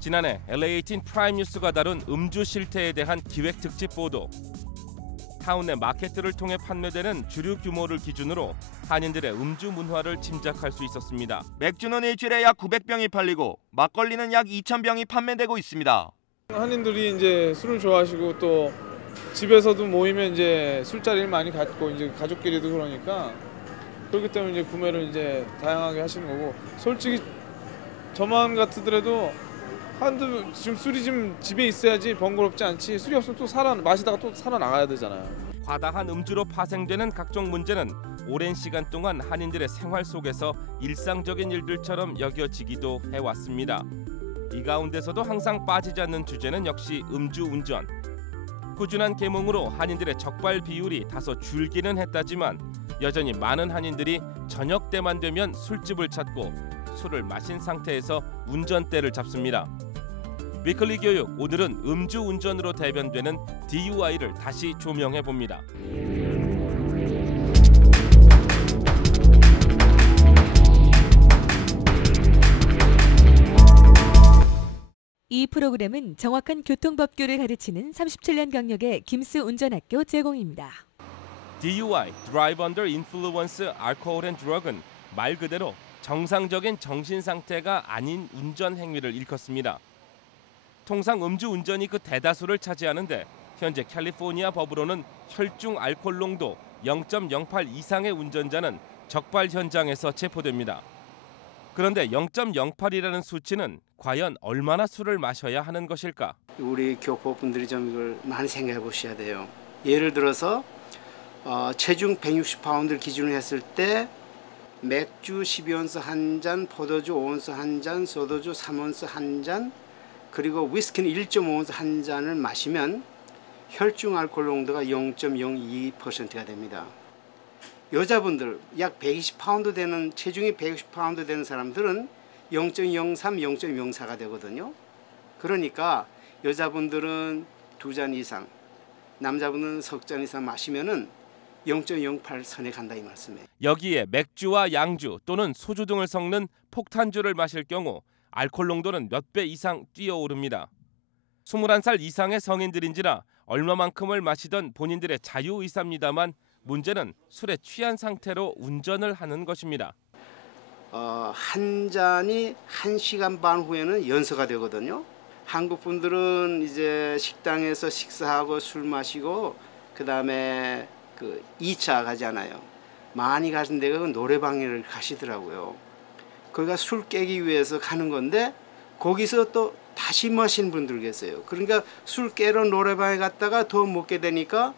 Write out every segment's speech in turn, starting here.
지난해 LA18 프라임 뉴스가 다룬 음주 실태에 대한 기획 특집 보도. 타운 내 마켓들을 통해 판매되는 주류 규모를 기준으로 한인들의 음주 문화를 짐작할 수 있었습니다. 맥주는 일주일에 약 900병이 팔리고 막걸리는 약 2,000병이 판매되고 있습니다. 한인들이 이제 술을 좋아하시고 또 집에서도 모이면 이제 술자리를 많이 갖고 이제 가족끼리도 그러니까 그렇기 때문에 이제 구매를 이제 다양하게 하시는 거고, 솔직히 저만 같으더라도 지금 술이 좀 집에 있어야지 번거롭지 않지, 술이 없으면 또 마시다가 또 살아나가야 되잖아요. 과다한 음주로 파생되는 각종 문제는 오랜 시간 동안 한인들의 생활 속에서 일상적인 일들처럼 여겨지기도 해왔습니다. 이 가운데서도 항상 빠지지 않는 주제는 역시 음주운전. 꾸준한 계몽으로 한인들의 적발 비율이 다소 줄기는 했다지만 여전히 많은 한인들이 저녁 때만 되면 술집을 찾고 술을 마신 상태에서 운전대를 잡습니다. 위클리 교육, 오늘은 음주운전으로 대변되는 DUI를 다시 조명해 봅니다. 이 프로그램은 정확한 교통법규를 가르치는 37년 경력의 김수 운전학교 제공입니다. DUI, Drive Under Influence Alcohol and Drug은 말 그대로 정상적인 정신 상태가 아닌 운전 행위를 일컫습니다. 통상 음주운전이 그 대다수를 차지하는데 현재 캘리포니아 법으로는 혈중 알코올 농도 0.08 이상의 운전자는 적발 현장에서 체포됩니다. 그런데 0.08이라는 수치는 과연 얼마나 술을 마셔야 하는 것일까? 우리 교포분들이 좀 이걸 많이 생각해 보셔야 돼요. 예를 들어서 체중 160파운드를 기준으로 했을 때 맥주 12온스 한 잔, 포도주 5온스 한 잔, 소도주 3온스 한 잔, 그리고 위스키는 1.5온스 한 잔을 마시면 혈중 알코올 농도가 0.02%가 됩니다. 여자분들 약 120파운드 되는, 체중이 160파운드 되는 사람들은 0.03, 0.04가 되거든요. 그러니까 여자분들은 2잔 이상, 남자분은 석 잔 이상 마시면은 0.08 선에 간다 이 말씀이에요. 여기에 맥주와 양주 또는 소주 등을 섞는 폭탄주를 마실 경우 알코올 농도는 몇 배 이상 뛰어오릅니다. 21살 이상의 성인들인지라 얼마만큼을 마시던 본인들의 자유의사입니다만 문제는 술에 취한 상태로 운전을 하는 것입니다. 한 잔이 1시간 반 후에는 연소가 되거든요. 한국 분들은 이제 식당에서 식사하고 술 마시고 그다음에 그 2차 가잖아요. 많이 가신 데가 노래방을 가시더라고요. 거기가 술 깨기 위해서 가는 건데 거기서 또 다시 마시는 분들 계세요. 그러니까 술 깨러 노래방에 갔다가 더 먹게 되니까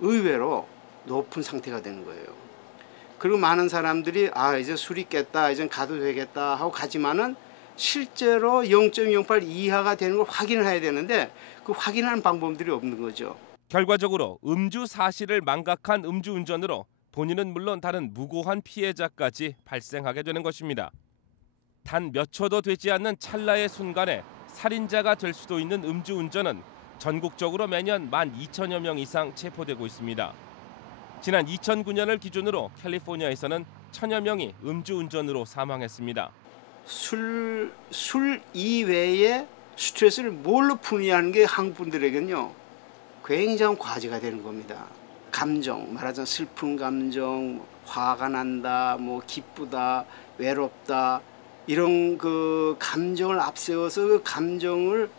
의외로 높은 상태가 되는 거예요. 그리고 많은 사람들이 이제 술이 깼다, 이제 가도 되겠다 하고 가지만은 실제로 0.08 이하가 되는 걸 확인을 해야 되는데 그 확인하는 방법들이 없는 거죠. 결과적으로 음주 사실을 망각한 음주운전으로 본인은 물론 다른 무고한 피해자까지 발생하게 되는 것입니다. 단 몇 초도 되지 않는 찰나의 순간에 살인자가 될 수도 있는 음주운전은 전국적으로 매년 12,000여 명 이상 체포되고 있습니다. 지난 2009년을 기준으로 캘리포니아에서는 1,000여 명이 음주운전으로 사망했습니다. 술 이외에 스트레스를 뭘로 푸느냐는 게 한국 분들에게는요 굉장한 과제가 되는 겁니다. 감정, 말하자면 슬픈 감정, 화가 난다, 뭐 기쁘다, 외롭다, 이런 그 감정을 앞세워서 그 감정을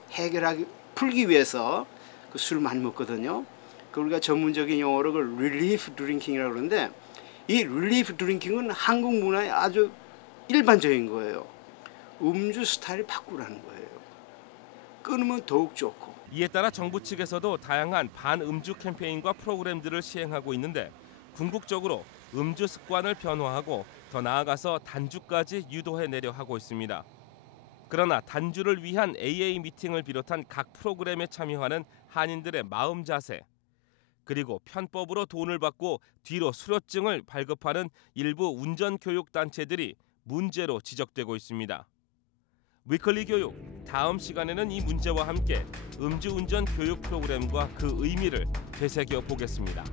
풀기 위해서 그 술을 많이 먹거든요. 우리가 전문적인 용어로 그 릴리프 드링킹이라고 그러는데 이 릴리프 드링킹은 한국 문화에 아주 일반적인 거예요. 음주 스타일을 바꾸라는 거예요. 끊으면 더욱 좋고. 이에 따라 정부 측에서도 다양한 반음주 캠페인과 프로그램들을 시행하고 있는데 궁극적으로 음주 습관을 변화하고 더 나아가서 단주까지 유도해내려 하고 있습니다. 그러나 단주를 위한 AA 미팅을 비롯한 각 프로그램에 참여하는 한인들의 마음 자세, 그리고 편법으로 돈을 받고 뒤로 수료증을 발급하는 일부 운전교육 단체들이 문제로 지적되고 있습니다. 위클리 교육, 다음 시간에는 이 문제와 함께 음주운전 교육 프로그램과 그 의미를 되새겨 보겠습니다.